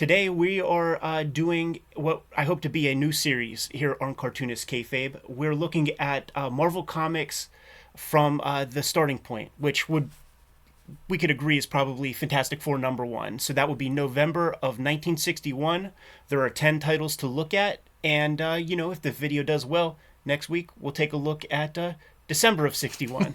Today we are doing what I hope to be a new series here on Cartoonist Kayfabe. We're looking at Marvel Comics from the starting point, which we could agree is probably Fantastic Four #1. So that would be November of 1961. There are 10 titles to look at, and if the video does well, next week we'll take a look at December of '61.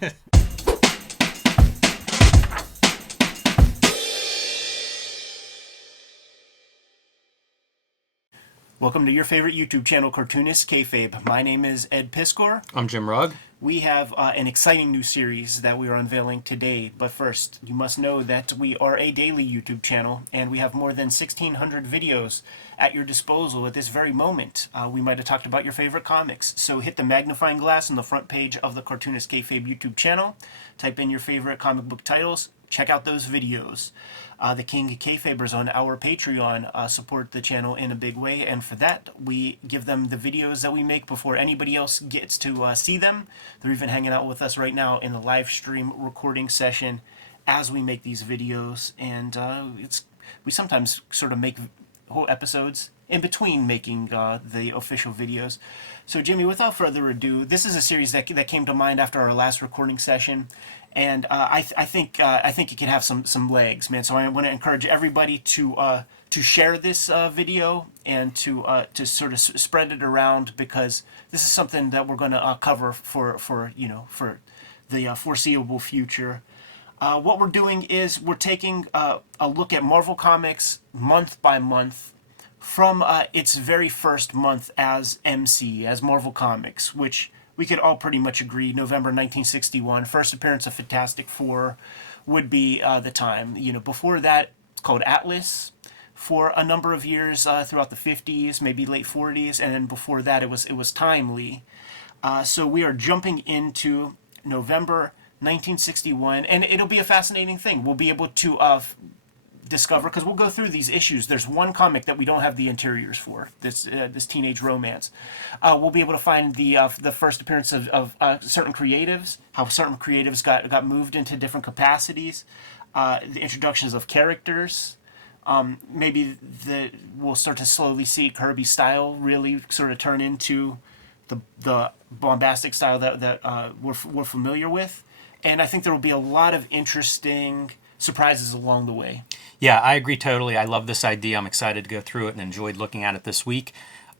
Welcome to your favorite YouTube channel, Cartoonist Kayfabe. My name is Ed Piskor. I'm Jim Rugg. We have an exciting new series that we are unveiling today. But first, you must know that we are a daily YouTube channel, and we have more than 1,600 videos at your disposal at this very moment. We might have talked about your favorite comics. So hit the magnifying glass on the front page of the Cartoonist Kayfabe YouTube channel. Type in your favorite comic book titles. Check out those videos. The King Kayfabers on our Patreon support the channel in a big way, and for that we give them the videos that we make before anybody else gets to see them. They're even hanging out with us right now in the live stream recording session as we make these videos, and we sometimes sort of make whole episodes in between making the official videos. So Jimmy, without further ado, this is a series that came to mind after our last recording session. And I think it can have some legs, man. So I want to encourage everybody to share this video and to sort of spread it around, because this is something that we're going to cover for the foreseeable future. What we're doing is we're taking a look at Marvel Comics month by month from its very first month as MC, as Marvel Comics, which we could all pretty much agree November 1961, first appearance of Fantastic Four, would be the time. Before that, it's called Atlas for a number of years throughout the 50s, maybe late 40s, and then before that it was Timely. So we are jumping into November 1961, and it'll be a fascinating thing. We'll be able to discover, because we'll go through these issues. There's one comic that we don't have the interiors for, this teenage romance. We'll be able to find the first appearance of certain creatives, how certain creatives got moved into different capacities, the introductions of characters. Maybe we'll start to slowly see Kirby's style really sort of turn into the bombastic style that we're familiar with. And I think there will be a lot of interesting surprises along the way. Yeah, I agree totally. I love this idea. I'm excited to go through it and enjoyed looking at it this week.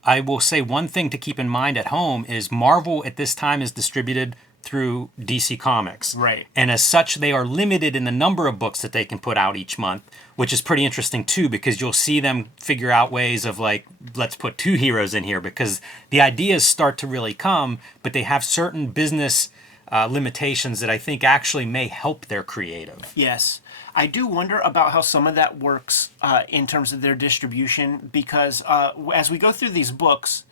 I will say one thing to keep in mind at home is Marvel at this time is distributed through DC Comics. Right. And as such, they are limited in the number of books that they can put out each month, which is pretty interesting too, because you'll see them figure out ways of let's put 2 heroes in here, because the ideas start to really come, but they have certain business limitations that I think actually may help their creative. Yes. I do wonder about how some of that works in terms of their distribution, because as we go through these books,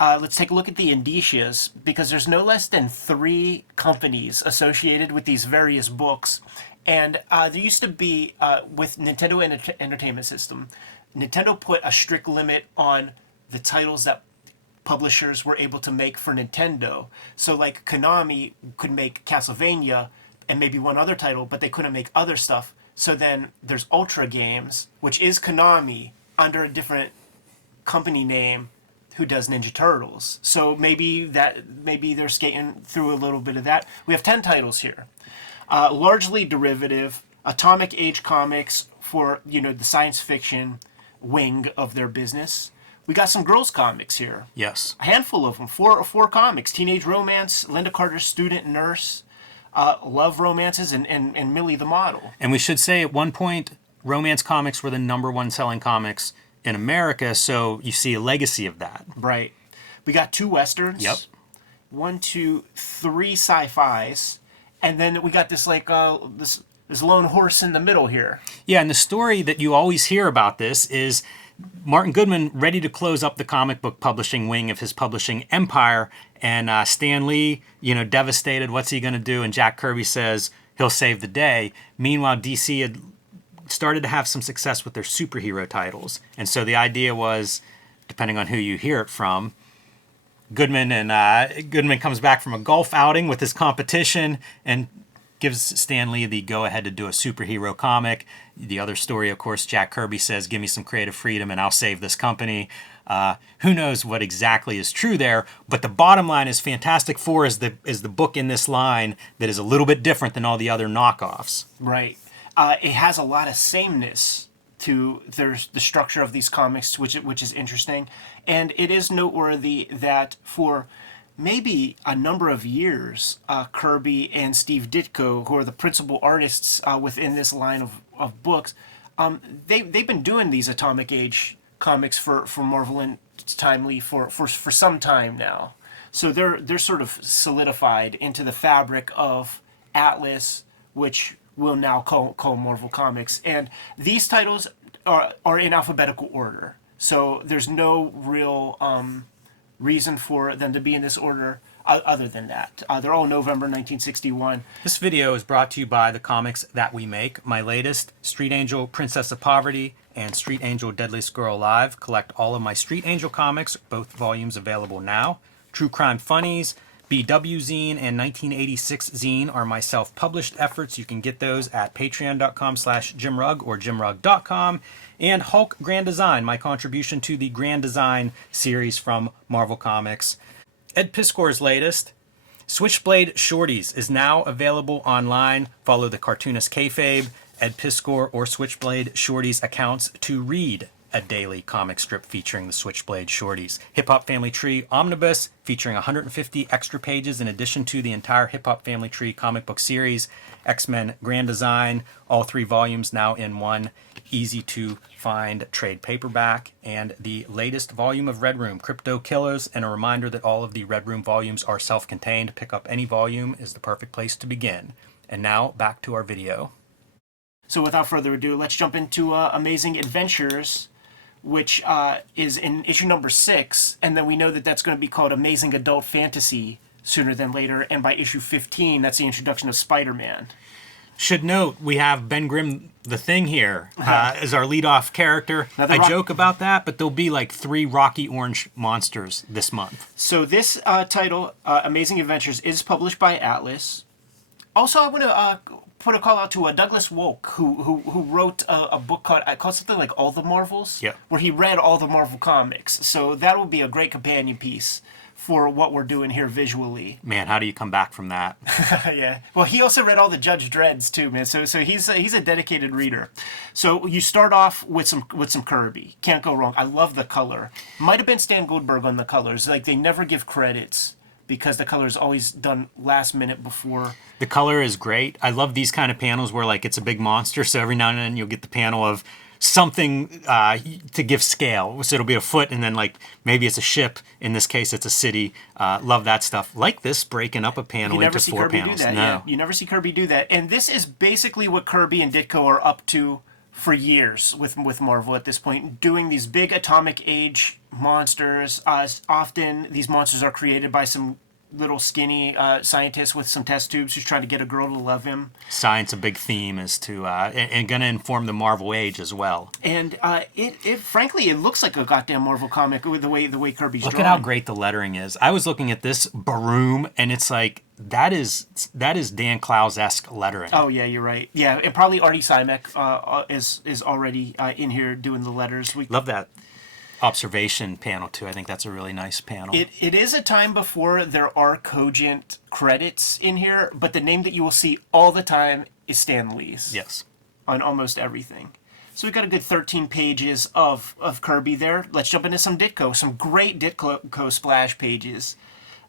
let's take a look at the indicias, because there's no less than 3 companies associated with these various books. And there used to be, with Nintendo Entertainment System, Nintendo put a strict limit on the titles that publishers were able to make for Nintendo. So like Konami could make Castlevania and maybe one other title, but they couldn't make other stuff. So then there's Ultra Games, which is Konami under a different company name, who does Ninja Turtles. So maybe they're skating through a little bit of that. We have 10 titles here. Largely derivative, Atomic Age Comics for the science fiction wing of their business. We got some girls' comics here. Yes. A handful of them. Four comics. Teenage Romance, Linda Carter's Student Nurse, Love Romances, and Millie the Model. And we should say at one point, romance comics were the #1 selling comics in America, so you see a legacy of that. Right. We got 2 Westerns. Yep. 1, 2, 3 sci-fis. And then we got this this lone horse in the middle here. Yeah, and the story that you always hear about this is Martin Goodman ready to close up the comic book publishing wing of his publishing empire, and Stan Lee, devastated. What's he going to do? And Jack Kirby says he'll save the day. Meanwhile, DC had started to have some success with their superhero titles, and so the idea was, depending on who you hear it from, Goodman comes back from a golf outing with his competition, and gives Stan Lee the go-ahead to do a superhero comic. The other story, of course, Jack Kirby says, give me some creative freedom and I'll save this company. Who knows what exactly is true there, but the bottom line is Fantastic Four is the book in this line that is a little bit different than all the other knockoffs. Right. It has a lot of sameness to the structure of these comics, which is interesting. And it is noteworthy that for maybe a number of years, Kirby and Steve Ditko, who are the principal artists within this line of books, they've been doing these Atomic Age comics for Marvel and Timely for some time now. So they're sort of solidified into the fabric of Atlas, which we'll now call Marvel Comics. And these titles are in alphabetical order. So there's no real reason for them to be in this order other than that. They're all November 1961. This video is brought to you by the comics that we make. My latest, Street Angel, Princess of Poverty, and Street Angel, Deadliest Girl Alive. Collect all of my Street Angel comics, both volumes available now. True Crime Funnies, BW Zine, and 1986 Zine are my self-published efforts. You can get those at patreon.com/JimRugg or jimrugg.com. And Hulk Grand Design, my contribution to the Grand Design series from Marvel Comics. Ed Piskor's latest, Switchblade Shorties, is now available online. Follow the cartoonist Kayfabe, Ed Piskor, or Switchblade Shorties accounts to read a daily comic strip featuring the Switchblade Shorties. Hip Hop Family Tree Omnibus, featuring 150 extra pages in addition to the entire Hip Hop Family Tree comic book series. X-Men Grand Design, all 3 volumes now in one easy to find trade paperback. And the latest volume of Red Room, Crypto Killers, and a reminder that all of the Red Room volumes are self-contained. Pick up any volume is the perfect place to begin. And now back to our video. So without further ado, let's jump into Amazing Adventures, which is in issue number 6, and then we know that that's going to be called Amazing Adult Fantasy sooner than later, and by issue 15, that's the introduction of Spider-Man. Should note, we have Ben Grimm, the Thing, here as our lead-off character. I joke about that, but there'll be like 3 Rocky Orange monsters this month. So this title, Amazing Adventures, is published by Atlas. Also, I want to put a call out to Douglas Wolk, who wrote a book called something like All the Marvels, where he read all the Marvel comics. So that will be a great companion piece for what we're doing here visually. Man, how do you come back from that? Yeah. Well, he also read all the Judge Dredds too, man. So he's a dedicated reader. So you start off with some Kirby. Can't go wrong. I love the color. Might have been Stan Goldberg on the colors. Like, they never give credits because the color is always done last minute before. The color is great. I love these kind of panels where like it's a big monster, so every now and then you'll get the panel of something to give scale. So it'll be a foot, and then like maybe it's a ship. In this case, it's a city. Love that stuff. Like this, breaking up a panel into 4 panels. No, yeah. You never see Kirby do that. And this is basically what Kirby and Ditko are up to for years with Marvel at this point, doing these big Atomic Age monsters. Often these monsters are created by some little skinny scientist with some test tubes who's trying to get a girl to love him. Science, a big theme, is to and going to inform the Marvel Age as well. And it frankly, it looks like a goddamn Marvel comic with the way Kirby's Look drawn. at how great the lettering is. I was looking at this Baroom, and it's like that is Dan Clowes-esque lettering. Oh yeah, you're right. Yeah, and probably Artie Simek is already in here doing the letters. Love that observation panel too. I think that's a really nice panel. It is a time before there are cogent credits in here, but the name that you will see all the time is Stan Lee's. Yes. On almost everything. So we've got a good 13 pages of Kirby there. Let's jump into some Ditko. Some great Ditko splash pages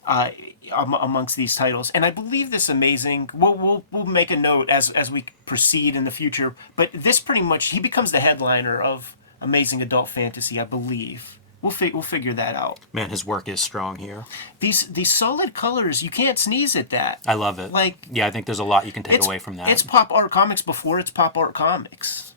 amongst these titles. And I believe this Amazing, we'll make a note as we proceed in the future, but this pretty much, he becomes the headliner of Amazing Adult Fantasy, I believe. We'll figure that out. Man, his work is strong here. These solid colors, you can't sneeze at that. I love it. Like, yeah, I think there's a lot you can take away from that. It's pop art comics before it's pop art comics.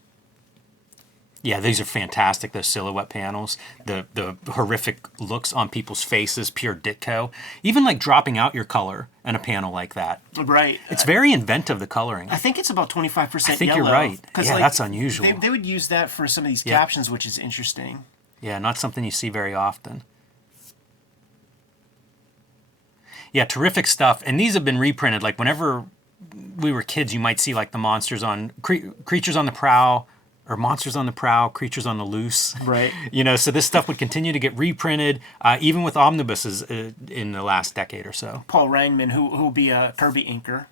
Yeah, these are fantastic, those silhouette panels. The horrific looks on people's faces, pure Ditko. Even like dropping out your color in a panel like that. Right. It's very inventive, the coloring. I think it's about 25% yellow. I think you're right. Yeah, that's unusual. They would use that for some of these captions, which is interesting. Yeah, not something you see very often. Yeah, terrific stuff. And these have been reprinted. Like whenever we were kids, you might see like the monsters on Creatures on the Prowl, or Monsters on the Prowl, Creatures on the Loose. Right. So this stuff would continue to get reprinted, even with omnibuses in the last decade or so. Paul Rangman, who will be a Kirby inker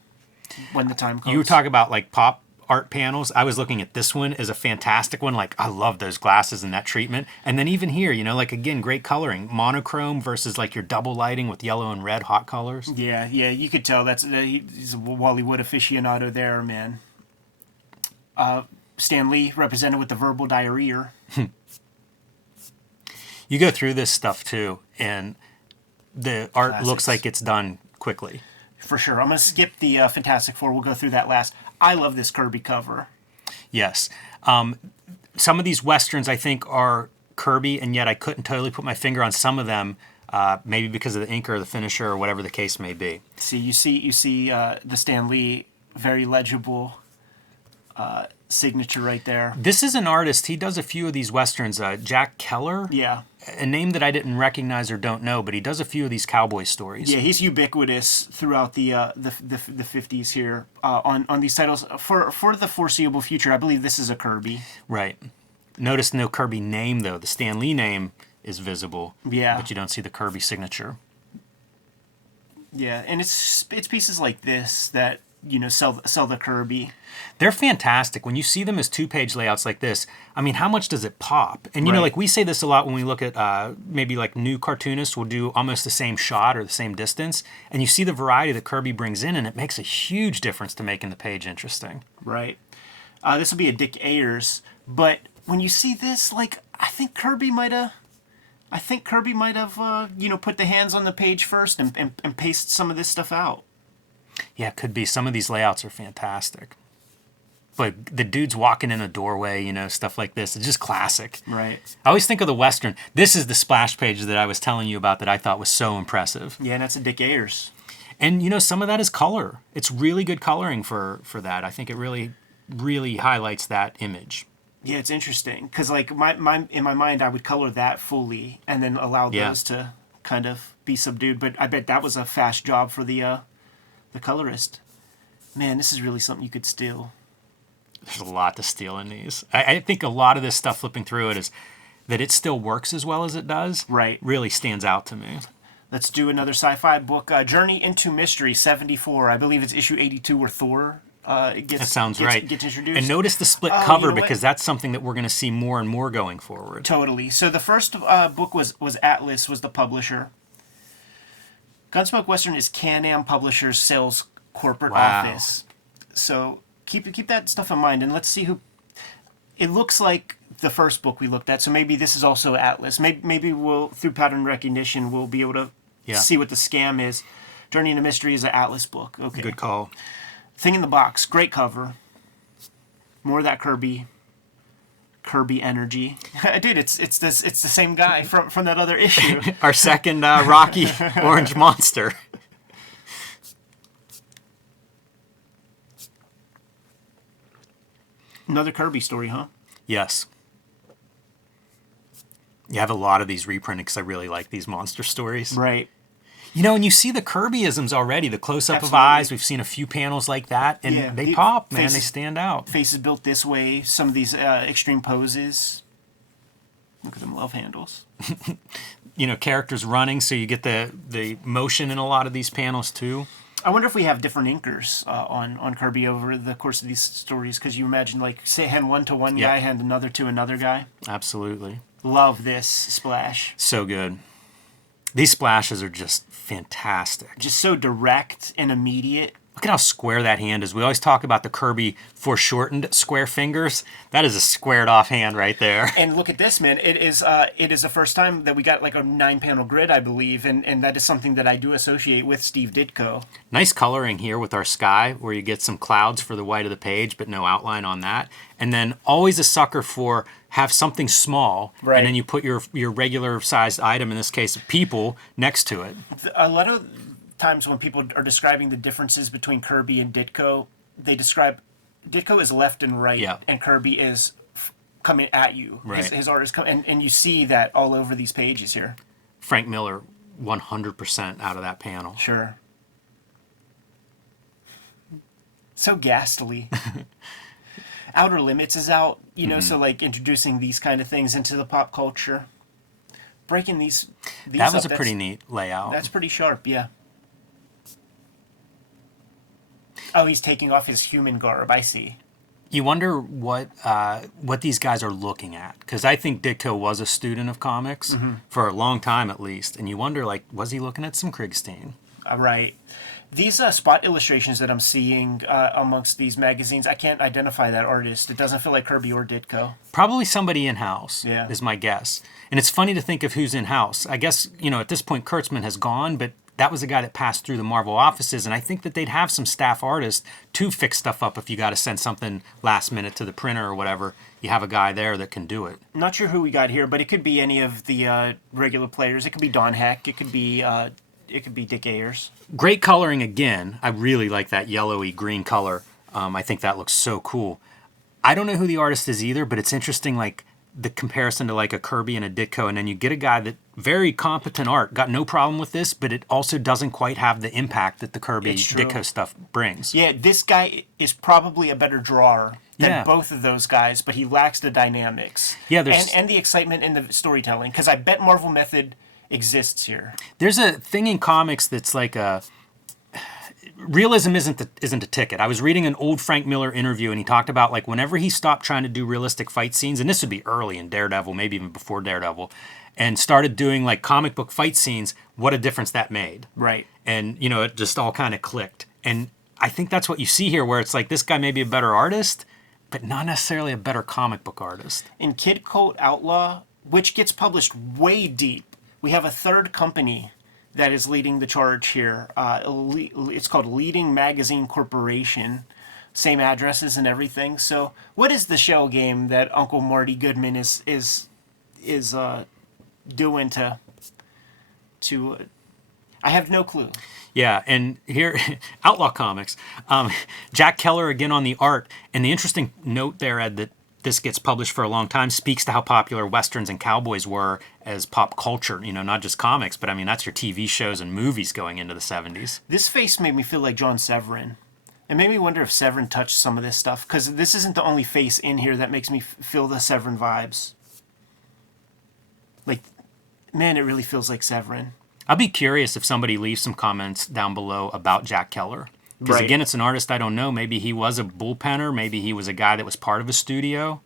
when the time comes. You were talking about like pop art panels. I was looking at this one as a fantastic one. Like, I love those glasses and that treatment. And then even here, like, again, great coloring. Monochrome versus like your double lighting with yellow and red hot colors. Yeah, you could tell he's a Wally Wood aficionado there, man. Stan Lee represented with the verbal diarrhea. You go through this stuff too, and the art Classics. looks like it's done quickly. For sure. I'm going to skip the Fantastic Four. We'll go through that last. I love this Kirby cover. Yes. Some of these Westerns, I think, are Kirby, and yet I couldn't totally put my finger on some of them, maybe because of the inker or the finisher or whatever the case may be. You see the Stan Lee, very legible signature right there. This is an artist. He does a few of these Westerns. Jack Keller? Yeah. A name that I didn't recognize or don't know, but he does a few of these cowboy stories. Yeah, he's ubiquitous throughout the 50s here on these titles. For the foreseeable future, I believe this is a Kirby. Right. Notice no Kirby name, though. The Stan Lee name is visible. Yeah. But you don't see the Kirby signature. Yeah, and it's pieces like this that sell the Kirby. They're fantastic. When you see them as 2-page layouts like this, I mean, how much does it pop? And, Right. like we say this a lot when we look at maybe like new cartoonists will do almost the same shot or the same distance. And you see the variety that Kirby brings in, and it makes a huge difference to making the page interesting. Right. This will be a Dick Ayers. But when you see this, like, I think Kirby might have, put the hands on the page first and paste some of this stuff out. Yeah, it could be. Some of these layouts are fantastic. But the dude's walking in a doorway, stuff like this. It's just classic. Right. I always think of the Western. This is the splash page that I was telling you about that I thought was so impressive. Yeah, and that's a Dick Ayers. And, some of that is color. It's really good coloring for that. I think it really, really highlights that image. Yeah, it's interesting. Because, like, in my mind, I would color that fully and then allow those to kind of be subdued. But I bet that was a fast job for the colorist. Man, this is really something you could steal. There's a lot to steal in these. I think a lot of this stuff flipping through it is that it still works as well as it does. Right. Really stands out to me. Let's do another sci-fi book. Journey into Mystery, 74. I believe it's issue 82 where Thor gets introduced. And notice the split cover because that's something that we're going to see more and more going forward. Totally. So the first book was Atlas, was the publisher. Gunsmoke Western is Can-Am Publishers' sales corporate office. So keep that stuff in mind, and let's see who. It looks like the first book we looked at, so maybe this is also Atlas. Maybe we'll, through pattern recognition, we'll be able to see what the scam is. Journey into Mystery is an Atlas book. Okay. Good call. Thing in the Box, great cover. More of that Kirby energy. Dude, it's the same guy from that other issue. Our second Rocky Orange Monster. Another Kirby story, huh? Yes. You have a lot of these reprinted because I really like these monster stories. Right. And you see the Kirbyisms already, the close-up of eyes. We've seen a few panels like that, and they pop, man. They stand out. Faces built this way, some of these extreme poses. Look at them love handles. Characters running, so you get the motion in a lot of these panels, too. I wonder if we have different inkers on Kirby over the course of these stories, because you imagine, like, say, hand one to one guy, hand another to another guy. Absolutely. Love this splash. So good. These splashes are just fantastic. Just so direct and immediate. Look at how square that hand is. We always talk about the Kirby foreshortened square fingers. That is a squared off hand right there. And look at this, man. It is the first time that we got like a 9-panel grid, I believe, and that is something that I do associate with Steve Ditko. Nice coloring here with our sky, where you get some clouds for the white of the page, but no outline on that. And then always a sucker for have something small, right, and then you put your regular sized item, in this case people, next to it. A lot of times when people are describing the differences between Kirby and Ditko, they describe Ditko is left and right, and Kirby is coming at you. Right. His art is coming, and you see that all over these pages here. Frank Miller, 100% out of that panel. Sure. So ghastly. Outer Limits is out, you know, so like introducing these kind of things into the pop culture. Breaking these That was up, a pretty neat layout. That's pretty sharp, yeah. Oh, he's taking off his human garb, I see. You wonder what these guys are looking at, because I think Ditko was a student of comics for a long time at least, and you wonder, like, was he looking at some Kriegstein? Right. These spot illustrations that I'm seeing amongst these magazines, I can't identify that artist. It doesn't feel like Kirby or Ditko. Probably somebody in-house, Yeah. is my guess. And it's funny to think of who's in-house. I guess, you know, at this point, Kurtzman has gone, but that was a guy that passed through the Marvel offices, and I think that they'd have some staff artists to fix stuff up if you got to send something last minute to the printer or whatever. You have a guy there that can do it. Not sure who we got here, but it could be any of the regular players. It could be Don Heck. It could be Dick Ayers. Great coloring again. I really like that yellowy green color. I think that looks so cool. I don't know who the artist is either, but it's interesting, like the comparison to like a Kirby and a Ditko, and then you get a guy that very competent art, got no problem with this, but it also doesn't quite have the impact that the Kirby Ditko stuff brings. Yeah, this guy is probably a better drawer than both of those guys, but he lacks the dynamics. Yeah, and the excitement in the storytelling, because I bet Marvel Method exists here. There's a thing in comics that's like realism isn't a ticket. I was reading an old Frank Miller interview, and he talked about like whenever he stopped trying to do realistic fight scenes, and this would be early in Daredevil, maybe even before Daredevil, and started doing like comic book fight scenes, what a difference that made. Right. And, you know, it just all kind of clicked. And I think that's what you see here, where it's like this guy may be a better artist, but not necessarily a better comic book artist. In Kid Coat Outlaw, which gets published way deep, we have a third company that is leading the charge here. It's called Leading Magazine Corporation. Same addresses and everything. So, what is the shell game that Uncle Marty Goodman is doing to? I have no clue. Yeah, and here, Outlaw Comics, Jack Keller again on the art, and the interesting note there, Ed, that this gets published for a long time, speaks to how popular Westerns and cowboys were as pop culture, you know, not just comics, but I mean, that's your TV shows and movies going into the 70s. This face made me feel like John Severin. It made me wonder if Severin touched some of this stuff, because this isn't the only face in here that makes me feel the Severin vibes. Like, man, it really feels like Severin. I'll be curious if somebody leaves some comments down below about Jack Keller. Because again, it's an artist I don't know. Maybe he was a bullpenner. Maybe he was a guy that was part of a studio.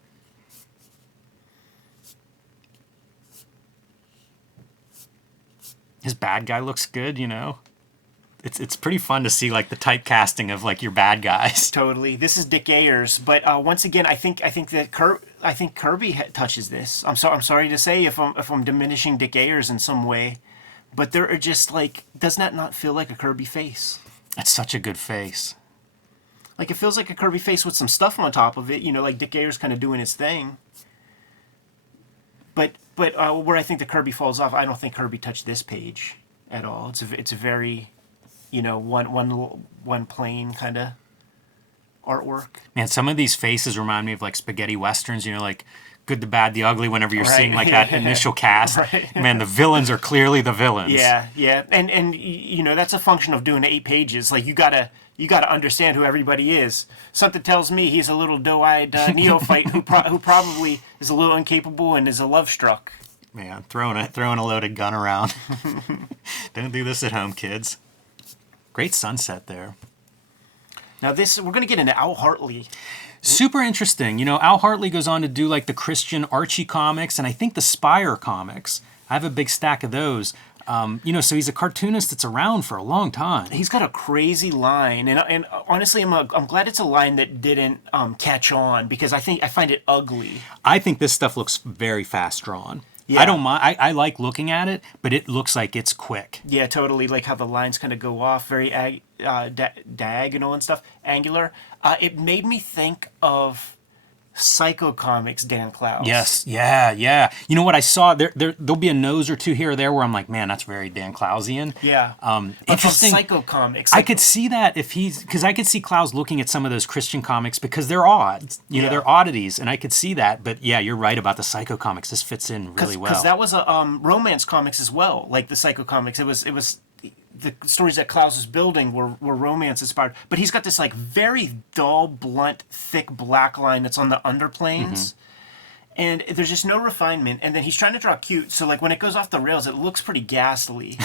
His bad guy looks good, you know. It's pretty fun to see like the typecasting of like your bad guys. Totally. This is Dick Ayers, but once again, I think Kirby touches this. I'm sorry to say if I'm diminishing Dick Ayers in some way, but there are just like, does that not feel like a Kirby face? It's such a good face. Like, it feels like a Kirby face with some stuff on top of it, you know, like Dick Ayers kind of doing his thing. But where I think the Kirby falls off, I don't think Kirby touched this page at all. It's a very, you know, one plain kind of artwork. Man, some of these faces remind me of like spaghetti westerns, you know, like Good, the Bad, the Ugly, whenever you're seeing like that initial cast. Right. Man, the villains are clearly the villains. Yeah. And you know, that's a function of doing 8 pages. Like, you gotta understand who everybody is. Something tells me he's a little doe-eyed neophyte who probably is a little incapable and is a love-struck. Man, throwing a loaded gun around. Don't do this at home, kids. Great sunset there. Now we're going to get into Al Hartley. Super interesting. You know, Al Hartley goes on to do like the Christian Archie comics and I think the Spire comics. I have a big stack of those. You know, so he's a cartoonist that's around for a long time. He's got a crazy line, and honestly, I'm glad it's a line that didn't catch on, because I find it ugly. I think this stuff looks very fast drawn. Yeah. I don't mind. I like looking at it, but it looks like it's quick. Yeah, totally. Like how the lines kind of go off, very diagonal and stuff, angular. It made me think of Psycho Comics Dan Clowes. Yes, yeah. You know what I saw? There'll be a nose or two here or there where I'm like, man, that's very Dan Clowesian. Yeah. Interesting. Psycho Comics. I could see that because I could see Clowes looking at some of those Christian comics because they're odd. You know, they're oddities, and I could see that. But yeah, you're right about the Psycho Comics. This fits in really well. Because that was a romance comics as well, like the Psycho Comics. It was the stories that Klaus is building were romance inspired. But he's got this like very dull, blunt, thick black line that's on the underplanes. And there's just no refinement. And then he's trying to draw cute. So like when it goes off the rails, it looks pretty ghastly.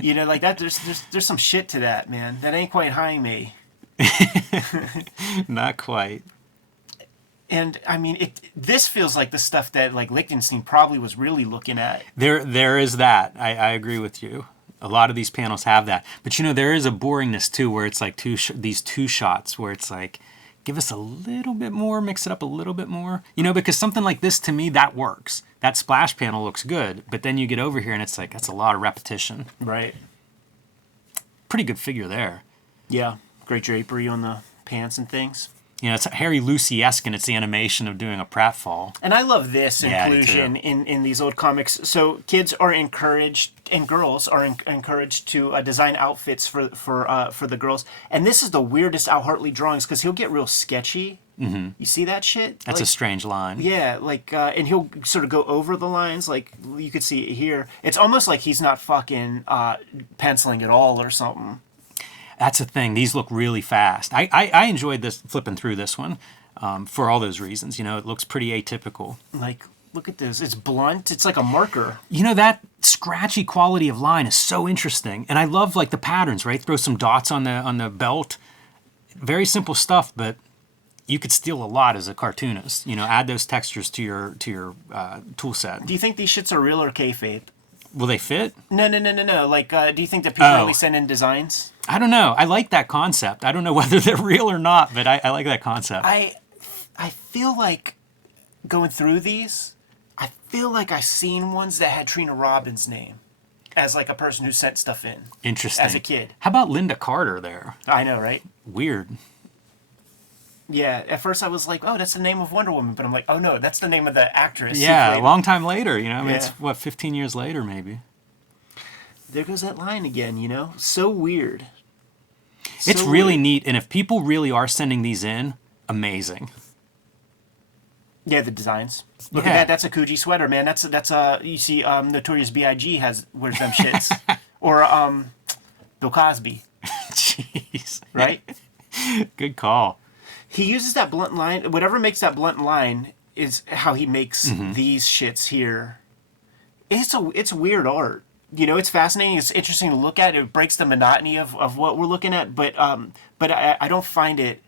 Like that. There's some shit to that, man. That ain't quite Jaime. Not quite. And I mean, this feels like the stuff that like Lichtenstein probably was really looking at. There is that. I agree with you. A lot of these panels have that. But there is a boringness too, where it's like these two shots where it's like, give us a little bit more, mix it up a little bit more. Because something like this, to me, that works. That splash panel looks good, but then you get over here and it's like, that's a lot of repetition. Right. Pretty good figure there. Yeah. Great drapery on the pants and things. It's Harry Lucy-esque in its animation of doing a pratfall. And I love this Yeah, inclusion in these old comics. So kids are encouraged, and girls are encouraged to design outfits for the girls. And this is the weirdest Al Hartley drawings because he'll get real sketchy. Mm-hmm. You see that shit? That's a strange line. Yeah, and he'll sort of go over the lines, like you could see it here. It's almost like he's not fucking penciling at all or something. That's the thing. These look really fast. I enjoyed this flipping through this one for all those reasons. It looks pretty atypical. Like, look at this. It's blunt. It's like a marker. That scratchy quality of line is so interesting. And I love like the patterns, right? Throw some dots on the belt. Very simple stuff, but you could steal a lot as a cartoonist. Add those textures to your tool set. Do you think these shits are real or kayfabe? Will they fit? No. Like, do you think that people really send in designs? I don't know. I like that concept. I don't know whether they're real or not, but I like that concept. I feel like going through these, I feel like I've seen ones that had Trina Robbins' name as like a person who sent stuff in. Interesting. As a kid. How about Linda Carter there? I know, right? Weird. Yeah, at first I was like, oh, that's the name of Wonder Woman. But I'm like, oh no, that's the name of the actress. Yeah, a long time later, it's, 15 years later maybe. There goes that line again, So weird. It's really neat, and if people really are sending these in, amazing. Yeah, the designs. Look at that. That's a Coogee sweater, man. That's you see, Notorious B.I.G. wears them shits, or Bill Cosby. Jeez. Right. Good call. He uses that blunt line. Whatever makes that blunt line is how he makes these shits here. It's weird art. It's fascinating. It's interesting to look at. It breaks the monotony of what we're looking at. But I don't find it,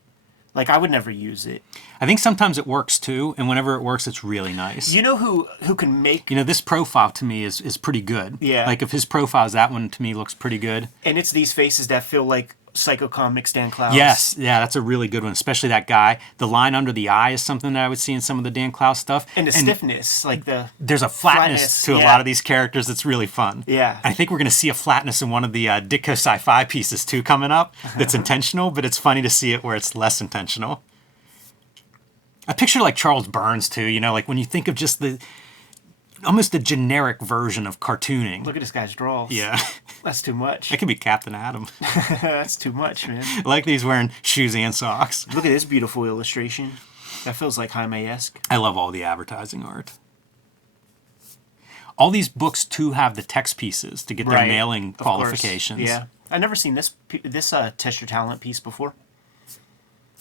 like, I would never use it. I think sometimes it works too, and whenever it works, it's really nice. You know who can make... this profile to me is pretty good. Yeah. Like if his profile is that one, to me looks pretty good. And it's these faces that feel like Psycho Comics Dan Clowes. Yes, yeah, that's a really good one, especially that guy. The line under the eye is something that I would see in some of the Dan Clowes stuff. And the stiffness, like there's a flatness to a lot of these characters that's really fun. Yeah. I think we're going to see a flatness in one of the Ditko Sci-Fi pieces too coming up that's intentional, but it's funny to see it where it's less intentional. I picture like Charles Burns too, like when you think of just almost a generic version of cartooning. Look at this guy's draws. Yeah. That's too much. That could be Captain Atom. That's too much, man. I like these wearing shoes and socks. Look at this beautiful illustration. That feels like Jaime-esque. I love all the advertising art. All these books, too, have the text pieces to get their mailing qualifications. Yeah. I've never seen this Test Your Talent piece before.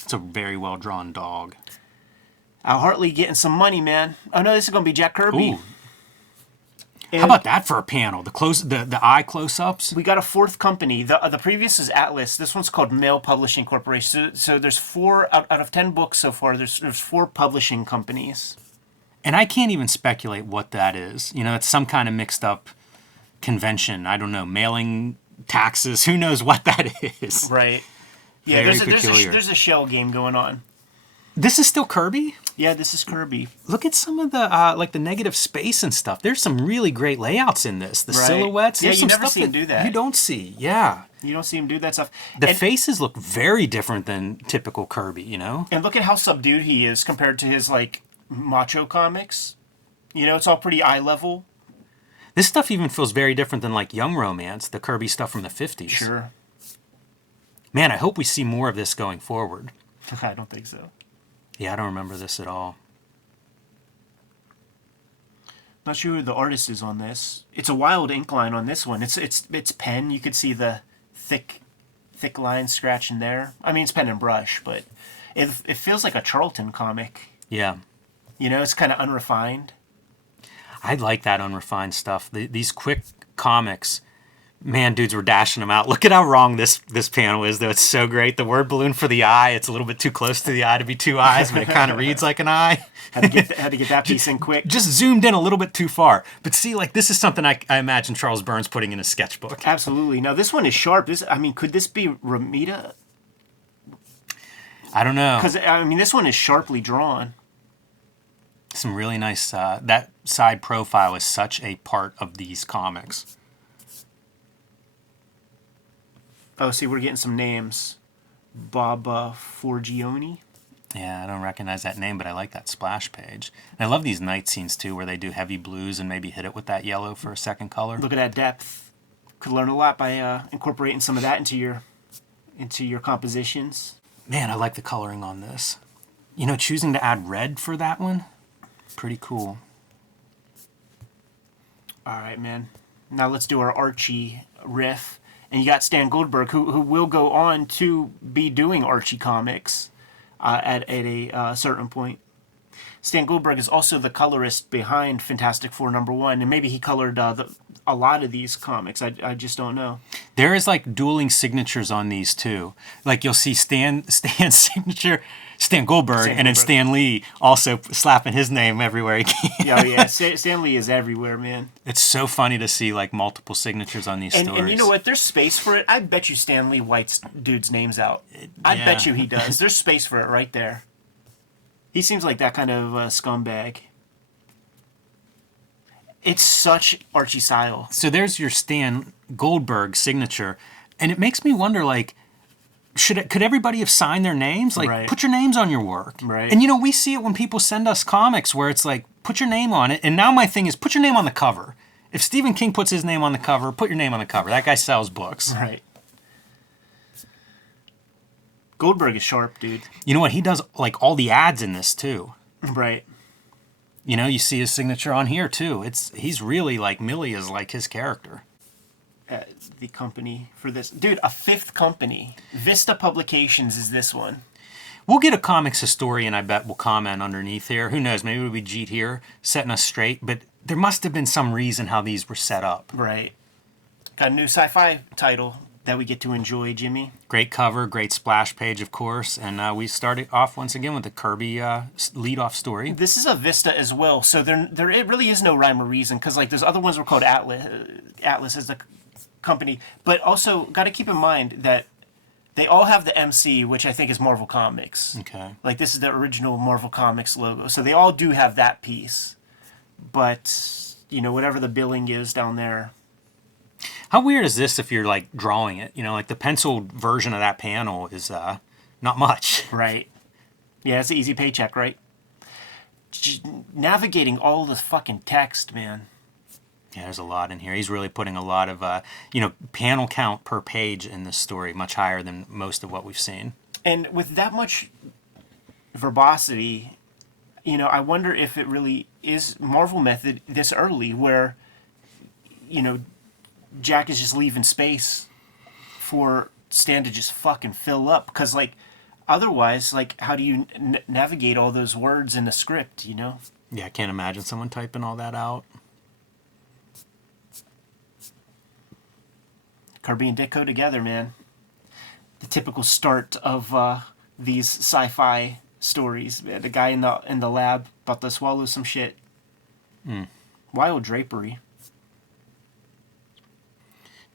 It's a very well-drawn dog. Al Hartley getting some money, man. Oh, no, this is going to be Jack Kirby. Ooh. How about that for a panel? The eye close-ups? We got a fourth company. The previous is Atlas. This one's called Mail Publishing Corporation. So there's 4 out of 10 books so far. There's 4 publishing companies. And I can't even speculate what that is. It's some kind of mixed up convention. I don't know, mailing taxes. Who knows what that is? Right. Yeah, Very peculiar. There's a shell game going on. This is still Kirby? Yeah, this is Kirby. Look at some of the like the negative space and stuff. There's some really great layouts in this. The silhouettes. Yeah, There's you some never stuff see him do that. You don't see. Yeah. You don't see him do that stuff. The faces look very different than typical Kirby, And look at how subdued he is compared to his like macho comics. It's all pretty eye level. This stuff even feels very different than like Young Romance, the Kirby stuff from the 50s. Sure. Man, I hope we see more of this going forward. I don't think so. Yeah, I don't remember this at all. Not sure who the artist is on this. It's a wild ink line on this one. It's pen. You could see the thick lines scratching there. I mean, it's pen and brush, but it feels like a Charlton comic. Yeah. You know, it's kind of unrefined. I like that unrefined stuff. These quick comics, man, dudes were dashing them out. Look at how wrong this panel is, though. It's so great. The word balloon for the eye, it's a little bit too close to the eye to be two eyes, but it kind of reads like an eye. Had to get that piece in quick. Just zoomed in a little bit too far. But see, like, this is something I imagine Charles Burns putting in a sketchbook. Absolutely. Now, this one is sharp. Could this be Ramita? I don't know. Because, I mean, this one is sharply drawn. Some really nice, that side profile is such a part of these comics. Oh, see, we're getting some names. Bob Forgione. Yeah, I don't recognize that name, but I like that splash page. And I love these night scenes, too, where they do heavy blues and maybe hit it with that yellow for a second color. Look at that depth. Could learn a lot by incorporating some of that into your compositions. Man, I like the coloring on this. You know, choosing to add red for that one, pretty cool. All right, man. Now let's do our Archie riff. And you got Stan Goldberg, who will go on to be doing Archie comics at a certain point. Stan Goldberg is also the colorist behind Fantastic Four #1, and maybe he colored a lot of these comics. I just don't know. There is like dueling signatures on these too. Like you'll see Stan's signature, Stan Goldberg, and then Stan Lee also slapping his name everywhere he can. Yeah. Stan Lee is everywhere, man. It's so funny to see like multiple signatures on these stories. And you know what? There's space for it. I bet you Stan Lee whites dudes' names out. I bet you he does. There's space for it right there. He seems like that kind of scumbag. It's such Archie style. So there's your Stan Goldberg signature, and it makes me wonder, like, could everybody have signed their names? Like, Right. Put your names on your work. Right. And, you know, we see it when people send us comics where it's like, put your name on it. And now my thing is, put your name on the cover. If Stephen King puts his name on the cover, put your name on the cover. That guy sells books. Right. Goldberg is sharp, dude. You know what? He does, like, all the ads in this, too. Right. You know, you see his signature on here, too. He's really, like, Millie is like his character. The company for this. Dude, a fifth company. Vista Publications is this one. We'll get a comics historian, I bet, will comment underneath here. Who knows? Maybe it'll be Jeet here setting us straight. But there must have been some reason how these were set up. Right. Got a new sci-fi title that we get to enjoy, Jimmy. Great cover, great splash page, of course. And we started off once again with the Kirby lead-off story. This is a Vista as well, so there it really is no rhyme or reason, because like those other ones were called Atlas. Atlas is the company. But also, got to keep in mind that they all have the MC, which I think is Marvel Comics. Okay. Like, this is the original Marvel Comics logo. So they all do have that piece. But, you know, whatever the billing is down there. How weird is this if you're, like, drawing it? You know, like, the penciled version of that panel is not much. Right. Yeah, it's an easy paycheck, right? Navigating all this fucking text, man. Yeah, there's a lot in here. He's really putting a lot of, panel count per page in this story, much higher than most of what we've seen. And with that much verbosity, you know, I wonder if it really is Marvel method this early where, you know, Jack is just leaving space for Stan to just fucking fill up. Because, like, otherwise, like, how do you navigate all those words in a script, you know? Yeah, I can't imagine someone typing all that out. Kirby and Ditko together, man. The typical start of these sci-fi stories. The guy in the lab about to swallow some shit. Wild drapery.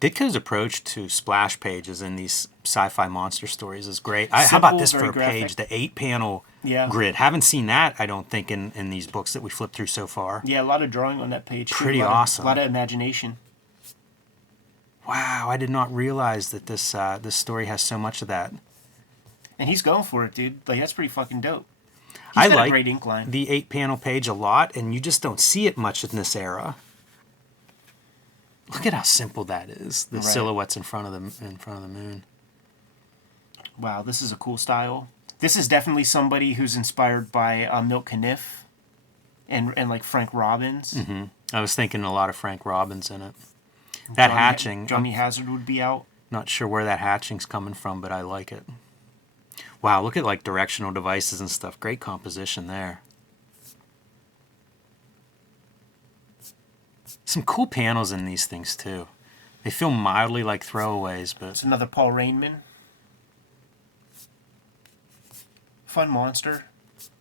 Ditko's approach to splash pages in these sci-fi monster stories is great. How about this for a page? The 8-panel grid. Haven't seen that, I don't think, in these books that we flipped through so far. Yeah, a lot of drawing on that page. Pretty awesome. A lot of imagination. Wow, I did not realize that this story has so much of that. And he's going for it, dude. Like, that's pretty fucking dope. I got like a great ink line. the 8-panel page a lot, and you just don't see it much in this era. Look at how simple that is. The silhouettes in front of the moon. Wow, this is a cool style. This is definitely somebody who's inspired by Milt Caniff and like Frank Robbins. I was thinking a lot of Frank Robbins in it. That hatching, Johnny Hazard would be out. not sure where that hatching's coming from, but I like it. Wow, look at like directional devices and stuff. Great composition there. Some cool panels in these things too. They feel mildly like throwaways, but It's another Paul Rainman. Fun monster.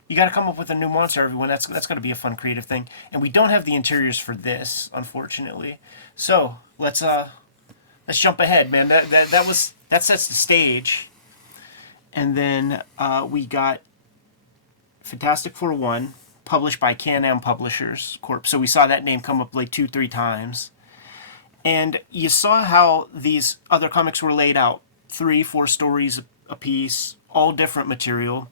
You got to come up with a new monster, everyone. That's going to be a fun creative thing. And we don't have the interiors for this, unfortunately. So let's jump ahead, man. That sets the stage. And then we got Fantastic Four 1, published by Can-Am Publishers Corp. So we saw that name come up like 2-3 times. And you saw how these other comics were laid out. 3-4 stories a piece, all different material.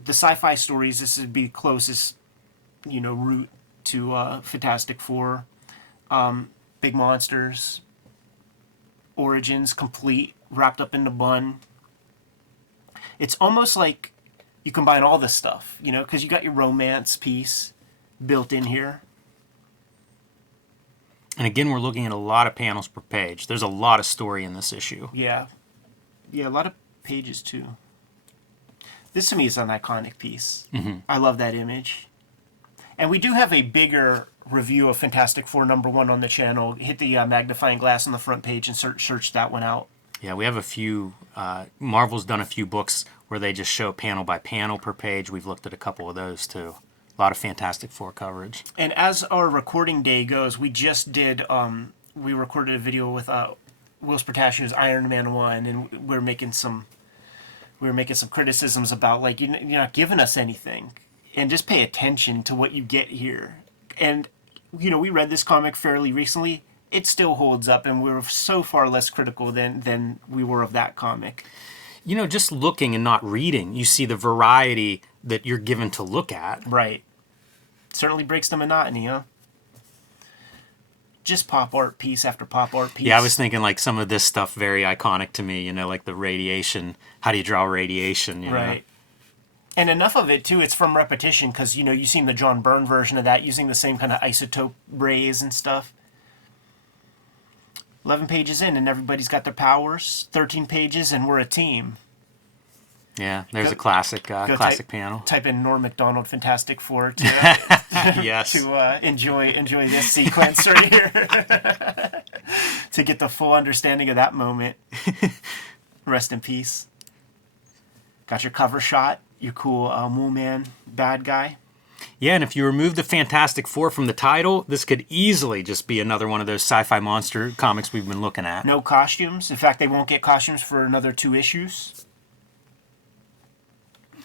The sci-fi stories, this would be the closest, route to Fantastic Four. Big monsters, origins, complete, wrapped up in the bun. It's almost like you combine all this stuff, because you got your romance piece built in here. and again we're looking at a lot of panels per page. There's a lot of story in this issue. Yeah, a lot of pages too. This to me is an iconic piece. Mm-hmm. I love that image. And we do have a bigger review of Fantastic Four #1 on the channel. Hit the magnifying glass on the front page and search that one out. Yeah, we have a few, Marvel's done a few books where they just show panel by panel per page. We've looked at a couple of those too. A lot of Fantastic Four coverage. And as our recording day goes, we just did, we recorded a video with Will Spartacio's Iron Man 1, and we were making some criticisms about, like, you're not giving us anything. And just pay attention to what you get here. And, we read this comic fairly recently. It still holds up, and we're so far less critical than we were of that comic. Just looking and not reading, you see the variety that you're given to look at. Right. Certainly breaks the monotony, huh? Just pop art piece after pop art piece. Yeah, I was thinking like some of this stuff very iconic to me, like the radiation. How do you draw radiation? Right. And enough of it, too, it's from repetition, because, you've seen the John Byrne version of that, using the same kind of isotope rays and stuff. 11 pages in, and everybody's got their powers. 13 pages, and we're a team. Yeah, there's a classic panel. Type in Norm Macdonald Fantastic Four to, yes. to enjoy this sequence right here. To get the full understanding of that moment. Rest in peace. Got your cover shot. Your cool Mole Man bad guy. Yeah, and if you remove the Fantastic Four from the title, this could easily just be another one of those sci-fi monster comics we've been looking at. No costumes. In fact, they won't get costumes for another 2 issues.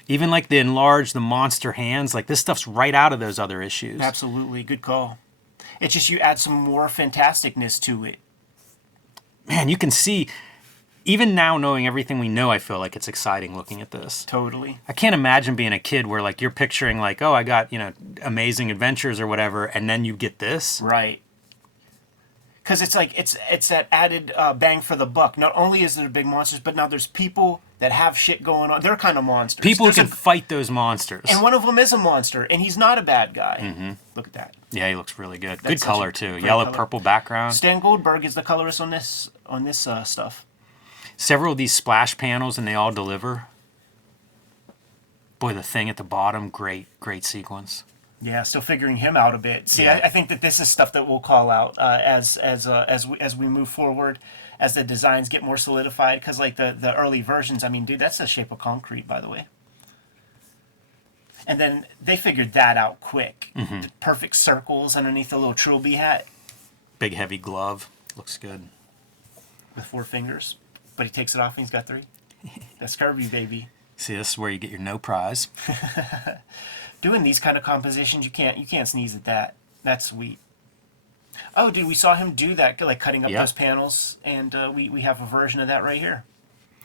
Even like the enlarged, the monster hands, like this stuff's right out of those other issues. Absolutely. Good call. It's just you add some more fantasticness to it. Man, you can see, even now knowing everything we know, I feel like it's exciting looking at this. Totally. I can't imagine being a kid where like you're picturing like, oh, I got, Amazing Adventures or whatever, and then you get this. Right. Because it's like, it's that added bang for the buck. Not only is there big monsters, but now there's people that have shit going on. They're kind of monsters. People who can fight those monsters. And one of them is a monster, and he's not a bad guy. Mm-hmm. Look at that. Yeah, he looks really good. That's Good color too. Yellow, color. purple background. Stan Goldberg is the colorist on this stuff. Several of these splash panels, and they all deliver. Boy, the thing at the bottom, great sequence. Yeah, still figuring him out a bit. See, Yeah. I think that this is stuff that we'll call out as we move forward, as the designs get more solidified. Because like the early versions, I mean, dude, that's the shape of concrete, by the way. And then they figured that out quick. Mm-hmm. The perfect circles underneath the little trilby hat Big heavy glove, looks good. with 4 fingers, but he takes it off and he's got 3. That's Kirby, baby. See, this is where you get your no prize. Doing these kind of compositions, you can't sneeze at that. That's sweet. Oh, dude, we saw him do that, like cutting up Yep. those panels, and we have a version of that right here.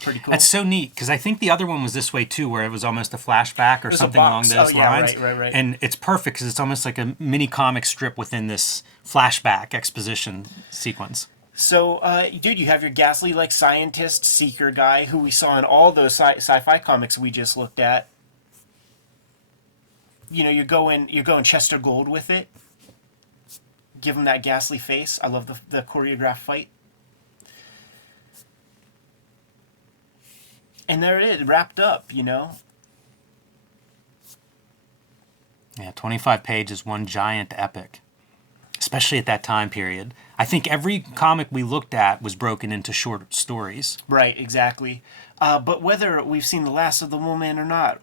Pretty cool. That's so neat, because I think the other one was this way too, where it was almost a flashback or was a something along box. those Oh, yeah, lines. right. And it's perfect because it's almost like a mini comic strip within this flashback exposition sequence. So, dude, you have your ghastly, like, scientist seeker guy who we saw in all those sci-fi comics we just looked at. You're going Chester Gold with it. give him that ghastly face. I love the choreographed fight. And there it is, wrapped up, you know. Yeah, 25 pages, one giant epic, especially at that time period. I think every comic we looked at was broken into short stories. Right, exactly. But whether we've seen the last of the Mole Man or not,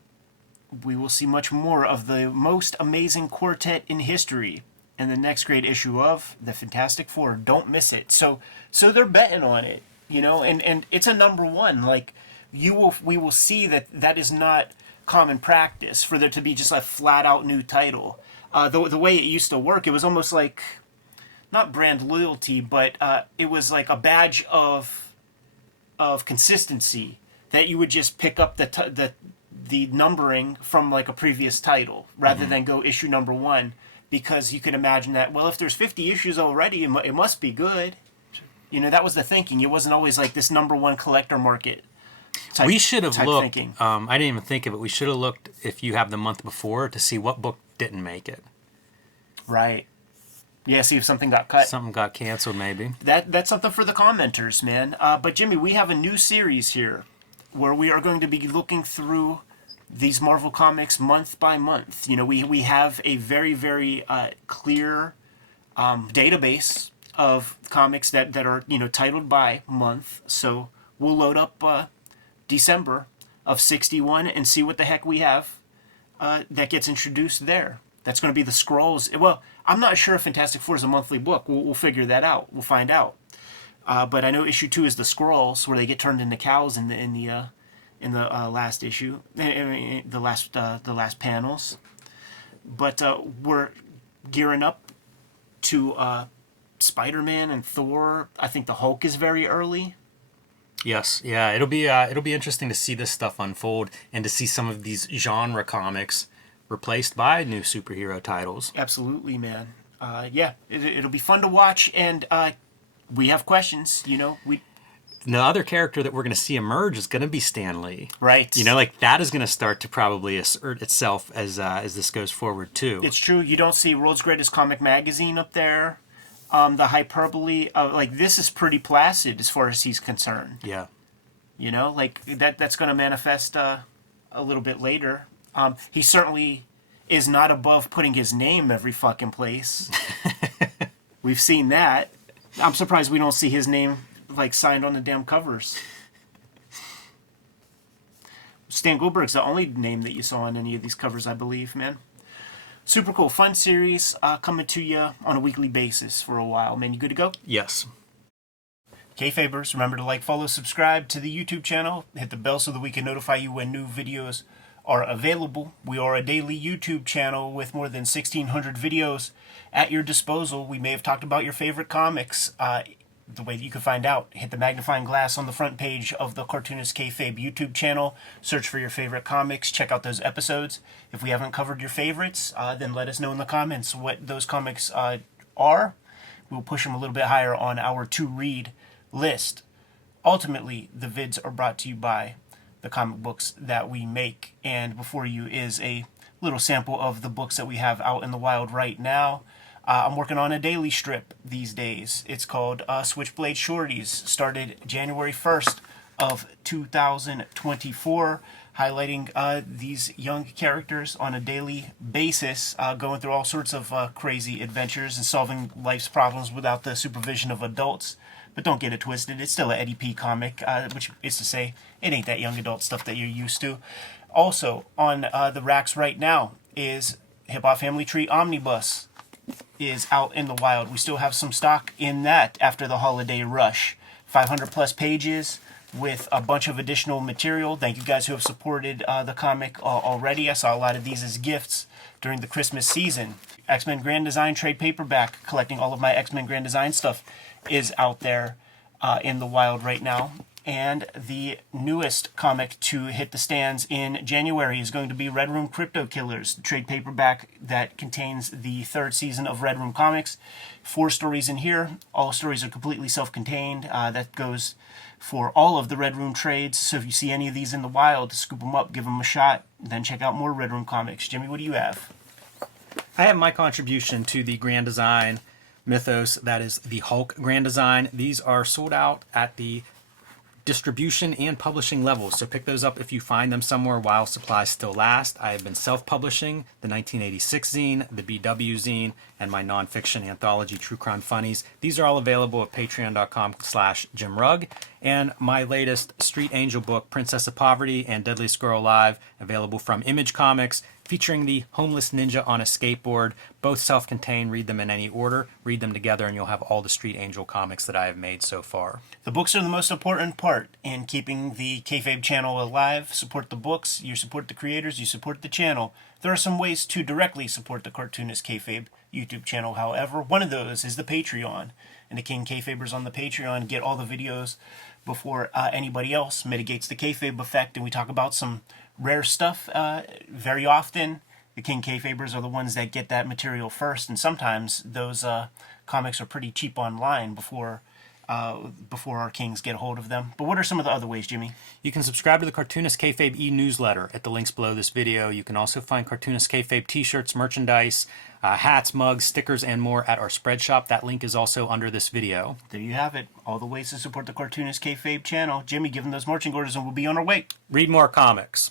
we will see much more of the most amazing quartet in history in the next great issue of the Fantastic Four. Don't miss it. So they're betting on it, you know, and it's a #1. Like we will see that is not common practice for there to be just a flat out new title. The way it used to work, it was almost like not brand loyalty, but it was like a badge of consistency that you would just pick up the numbering from like a previous title rather than go issue #1, because you could imagine that, well, if there's 50 issues already, it must be good. You know, that was the thinking. It wasn't always like this #1 collector market type, We should have looked. thinking. I didn't even think of it. We should have looked, if you have the month before, to see what book didn't make it. Right. Yeah, see if something got cut. Something got canceled, maybe. That's something for the commenters, man. But Jimmy, we have a new series here where we are going to be looking through these Marvel comics month by month. You know, we have a very, very clear database of comics that are, you know, titled by month. So we'll load up December of 61 and see what the heck we have that gets introduced there. That's going to be the Scrolls. Well, I'm not sure if Fantastic Four is a monthly book. We'll figure that out. We'll find out. But I know issue 2 is the Scrolls, where they get turned into cows in the last issue, the last panels. But we're gearing up to Spider-Man and Thor. I think the Hulk is very early. Yes, yeah, it'll be interesting to see this stuff unfold and to see some of these genre comics replaced by new superhero titles. Absolutely, man. Yeah, it'll be fun to watch, and we have questions. You know, The other character that we're going to see emerge is going to be Stan Lee. Right. You know, like that is going to start to probably assert itself as this goes forward too. It's true. You don't see World's Greatest Comic Magazine up there. The hyperbole of like this is pretty placid as far as he's concerned. Yeah. You know, like that's going to manifest a little bit later. He certainly is not above putting his name every fucking place. We've seen that. I'm surprised we don't see his name like signed on the damn covers. Stan Goldberg's the only name that you saw on any of these covers, I believe, man. Super cool, fun series coming to you on a weekly basis for a while. Man, you good to go? Yes. Kayfabers, remember to like, follow, subscribe to the YouTube channel. Hit the bell so that we can notify you when new videos are available. We are a daily YouTube channel with more than 1,600 videos at your disposal. We may have talked about your favorite comics. The way that you can find out, hit the magnifying glass on the front page of the Cartoonist Kayfabe YouTube channel. Search for your favorite comics. Check out those episodes. If we haven't covered your favorites, then let us know in the comments what those comics are. We'll push them a little bit higher on our to-read list. Ultimately, the vids are brought to you by the comic books that we make. And before you is a little sample of the books that we have out in the wild right now. I'm working on a daily strip these days. It's called Switchblade Shorties. Started January 1st of 2024, highlighting these young characters on a daily basis, going through all sorts of crazy adventures and solving life's problems without the supervision of adults. But don't get it twisted. It's still an Eddie P comic, which is to say, it ain't that young adult stuff that you're used to. Also, on the racks right now is Hip Hop Family Tree Omnibus. Is out in the wild. We still have some stock in that after the holiday rush. 500 plus pages with a bunch of additional material. Thank you guys who have supported the comic already. I saw a lot of these as gifts during the Christmas season. X-Men Grand Design trade paperback, collecting all of my X-Men Grand Design stuff, is out there in the wild right now. And the newest comic to hit the stands in January is going to be Red Room Crypto Killers, the trade paperback that contains the 3rd season of Red Room Comics. 4 stories in here. All stories are completely self-contained. That goes for all of the Red Room trades. So if you see any of these in the wild, scoop them up, give them a shot, then check out more Red Room Comics. Jimmy, what do you have? I have my contribution to the Grand Design Mythos, that is the Hulk Grand Design. These are sold out at the distribution and publishing levels, so pick those up if you find them somewhere while supplies still last. I have been self-publishing the 1986 zine, the BW zine, and my nonfiction anthology True Crime Funnies. These are all available at patreon.com/JimRugg. And my latest Street Angel book, Princess of Poverty and Deadliest Girl Alive, available from Image Comics, featuring the homeless ninja on a skateboard. Both self-contained. Read them in any order. Read them together and you'll have all the Street Angel comics that I have made so far. The books are the most important part in keeping the Kayfabe channel alive. Support the books, you support the creators, you support the channel. There are some ways to directly support the Cartoonist Kayfabe YouTube channel, however. One of those is the Patreon. And the King Kayfabers on the Patreon get all the videos before anybody else. Mitigates the Kayfabe effect, and we talk about some rare stuff very often. The King Kayfabers are the ones that get that material first, and sometimes those comics are pretty cheap online before our kings get a hold of them. But what are some of the other ways, Jimmy? You can subscribe to the Cartoonist Kayfabe e-newsletter at the links below this video. You can also find Cartoonist Kayfabe t-shirts, merchandise, hats, mugs, stickers, and more at our spread shop. That link is also under this video. There you have it. All the ways to support the Cartoonist Kayfabe channel. Jimmy, give them those marching orders and we'll be on our way. Read more comics.